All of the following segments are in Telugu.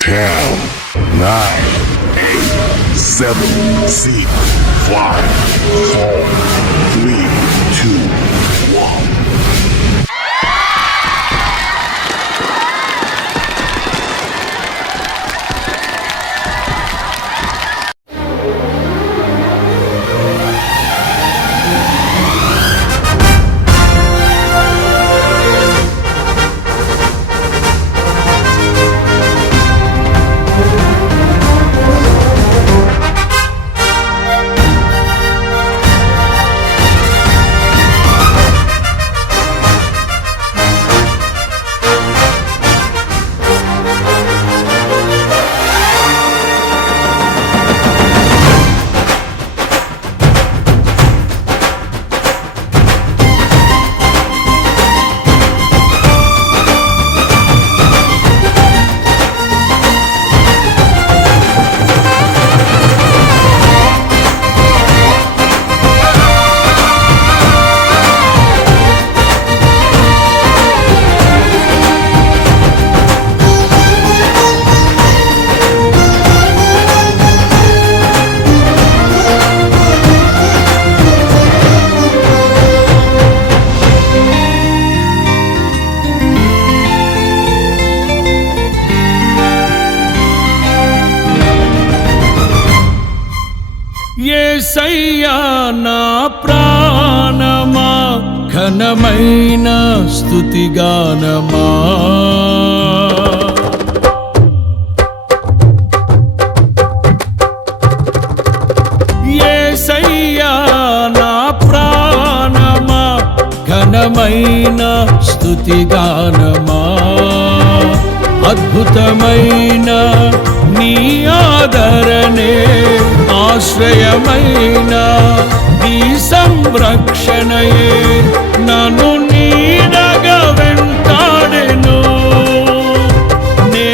10, 9, 8, 7, 6, 5, 4, 3, 2, 1. యేసయ్యా నా ప్రాణమా ఘనమైన స్తుతిగానమా యేసయ్యా నా ప్రాణమా ఘనమైన స్తుతిగానమా అద్భుతమైన నీ ఆదరణే ఆశ్రయమైన నీ సంరక్షణయే నన్ను నీడగా వెంటాడెను నే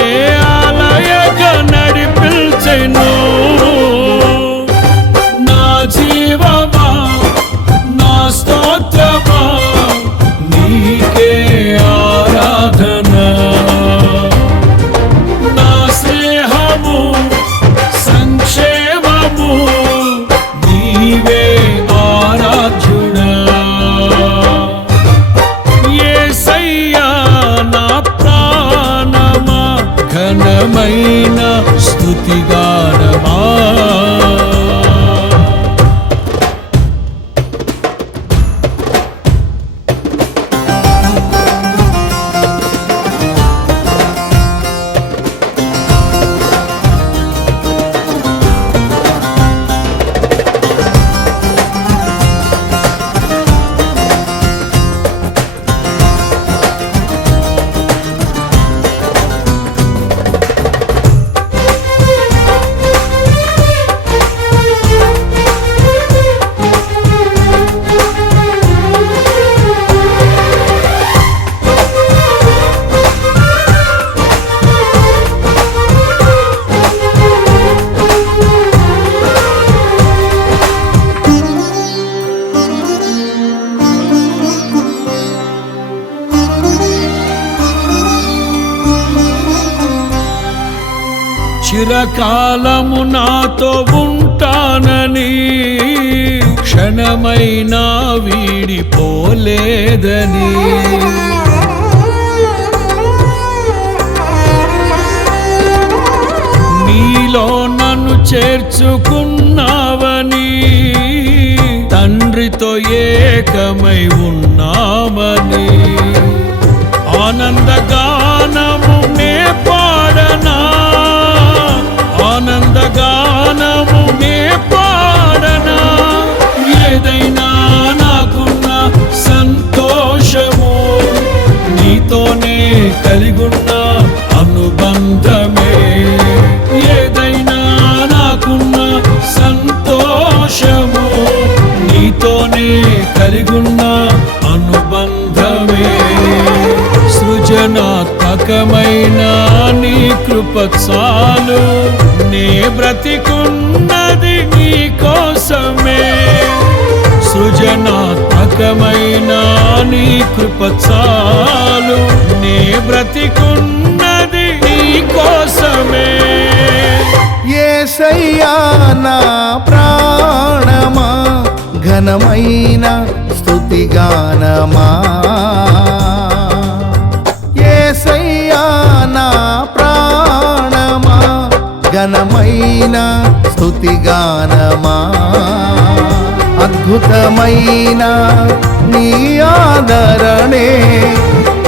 ఆలయగా నడిపించెను నా జీవమా నా స్తోత్రమా నీకే ఆరాధన నా స్నేహము సంక్షేమము నీవే ఆరాధ్యుడా యేసయ్యా నా ప్రాణమా ఘనమైన స్తుతిగానమా చిరకాలము నాతో ఉంటానని క్షణమైనా వీడిపోలేదని నీలో నన్ను చేర్చుకున్నావని తండ్రితో ఏకమై ఉన్నామని ఆనందగానము నే పాడనా ఆనందగానము నే పాడనా ఏదైనా నాకున్న సంతోషము నీతోనే కలిగున్న అనుబంధమే ఏదైనా నాకున్న సంతోషము నీతోనే కలిగున్న అనుబంధమే సృజనాత్మకమైన నీ కృప చాలు నే బ్రతికున్నది నీ కోసమే సృజనాత్మకమైన నీ కృప చాలు నే బ్రతికున్నది నీ కోసమే యేసయ్యా నా ప్రాణమా ఘనమైన స్తుతిగానమా యేసయ్యా నా ప్రాణమా ఘనమైన స్తుతిగానమా అద్భుతమైన నీ ఆదరణే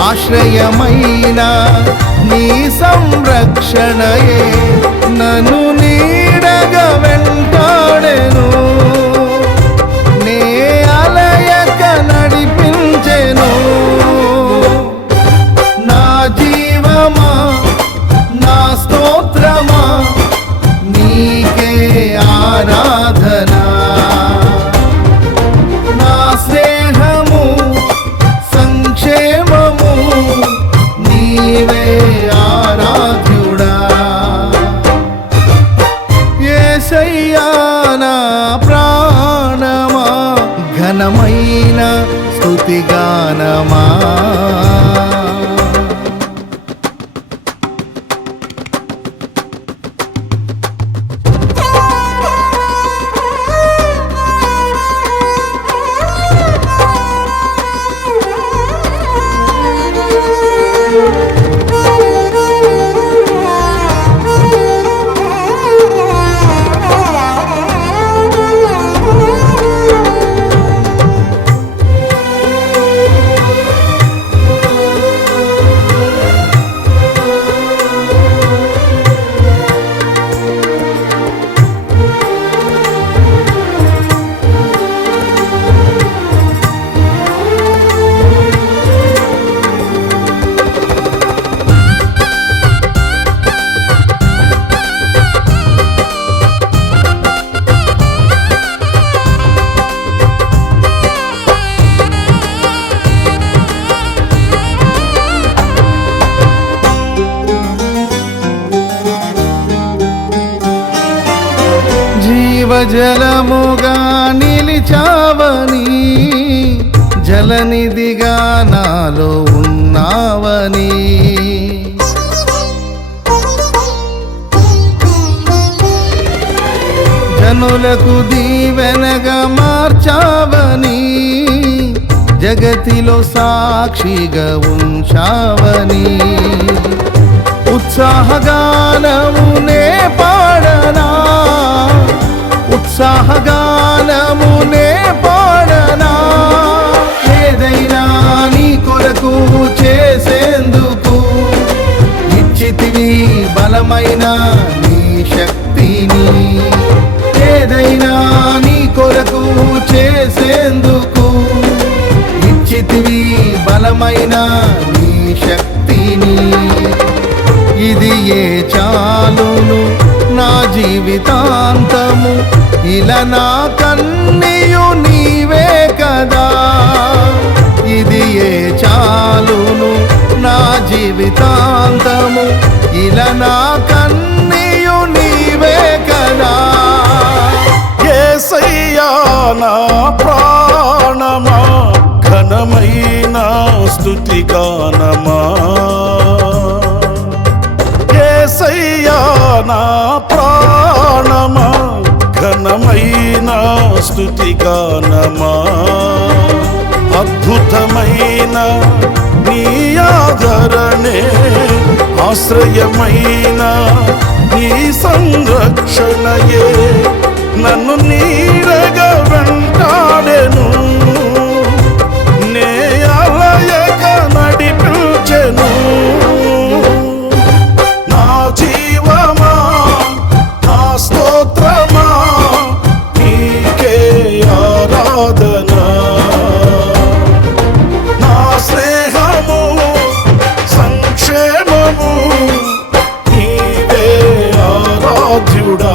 ఆశ్రయమైన నీ సంరక్షణయే నన్ను నీడగా వెంటాడెను నే అలయక నడిపించెను నా జీవమా నా స్తోత్రమా నీకే ఆరాధనా నా స్నేహము సంక్షేమము నీవే ఆరాధ్యుడా యేసయ్యా నా ప్రాణమా ఘనమైన స్తుతిగానమా జీవజలముగా నిలిచావని జలనిధిగా నాలో ఉన్నావని జనులకు దీవెనగా మార్చావని జగతిలో సాక్షిగా ఉంచావని ఉత్సాహగానమునే పాడనా ఉత్సాహగానమునే పాడనా ఏదైనా నీ కొరకు చేసేందుకు ఇచ్చితివి బలమైన నీ శక్తిని ఏదైనా నీ కొరకు చేసేందుకు ఇచ్చితివి బలమైన నీ శక్తిని ఇది ఏ చాలును నా జీవితాంతము ఇలా నా కన్నీయు నీవే కదా ఇది ఏ చాలును నా జీవితాంతము ఇలా నా కన్నీయు నీవే కదా యేసయ్యా నా ప్రాణమా ఘనమైన స్తుతిగానమా యేసయ్యా నా ప్రాణమా ఘనమైన స్తుతిగానమా అద్భుతమైన నీ ఆదరణే ఆశ్రయమైన నీ సంరక్షణయే నన్ను నీడగా వెంటాడెను నే అలయక నడిపించెను నా జీవమా నా స్తోత్రమా నీకే ఆరాధనా నా స్నేహము సంక్షేమము నీవే ఆరాధ్యుడా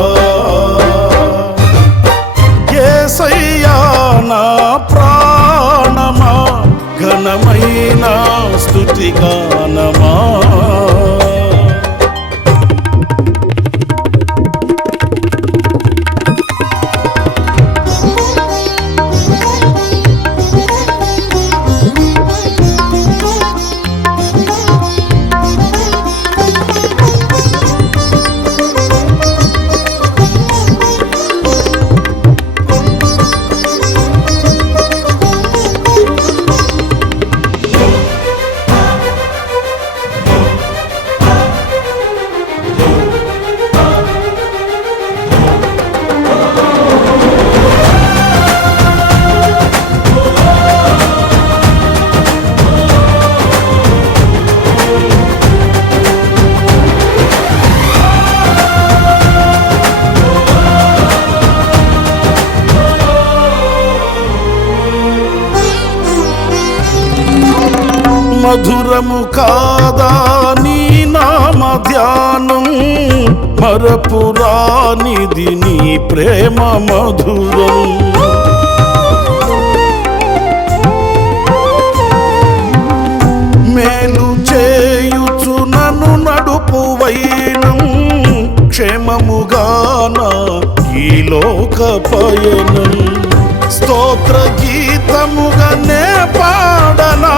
యేసయ్యా నా ప్రాణమా ఘనమైన స్తుతిగానమా మధురము కాదా నీ నామ ధ్యానం, మరపురానిది నీ ప్రేమ మధురం. మేలు చేయుచు నన్ను నడుపు వైనం, క్షేమముగాన ఈ లోక పయనం. స్తోత్ర గీతముగానే పాడనా,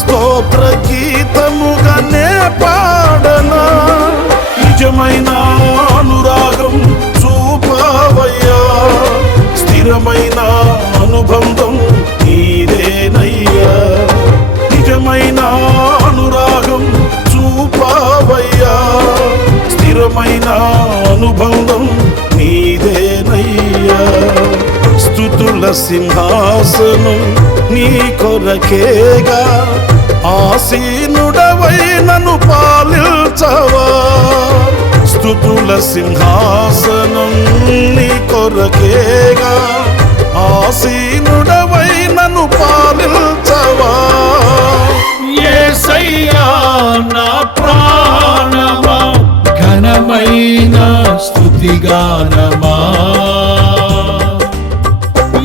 స్తోత్ర గీతముగానే పాడనా. నిజమైన అనురాగం చూపవయ్యా, స్థిరమైన అనుబంధం నీదేనయ్యా. నిజమైన అనురాగం చూపవయ్యా, స్థిరమైన అనుబంధం నీదేనయ్యా. స్తుతుల సింహాసనం నీ కొరకేగా, ఆసీనుడవై నన్ను పాలించవా. స్తుతుల సింహాసనం నీ కొరకేగా, ఆసీనుడవై నన్ను పాలించవా. యేసయ్యా నా ప్రాణమా, ఘనమైన స్తుతిగానమా.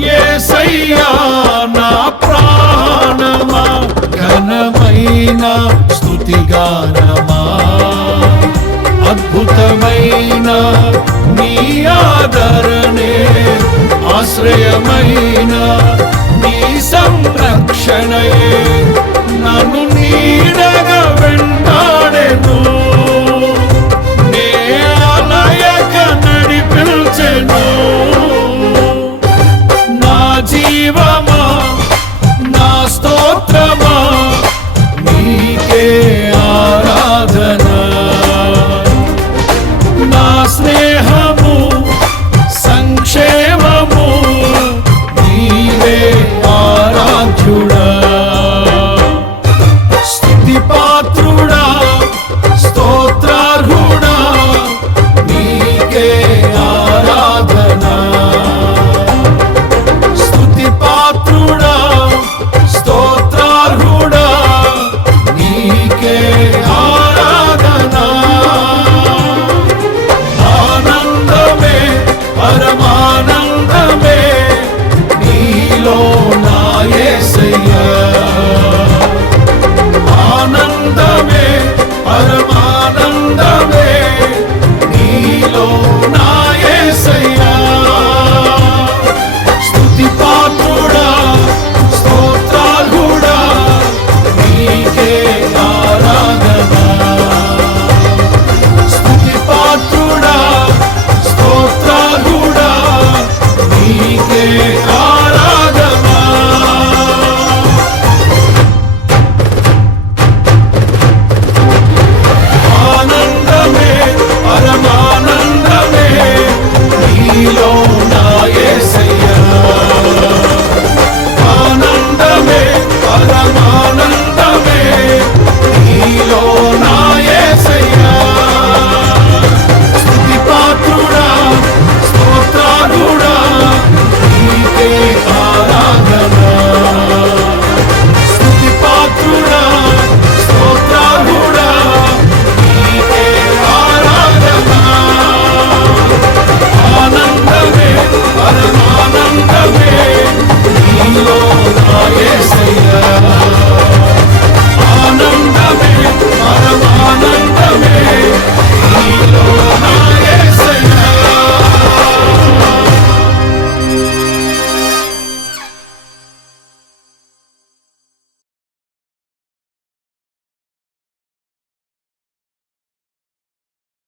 యేసయ్యా నా ప్రాణమా, ఘనమైన స్తుతిగానమా. అద్భుతమైన నీ ఆదరణే, ఆశ్రయమైన నీ సంరక్షణయే నన్ను నీడగా వెంటాడెను.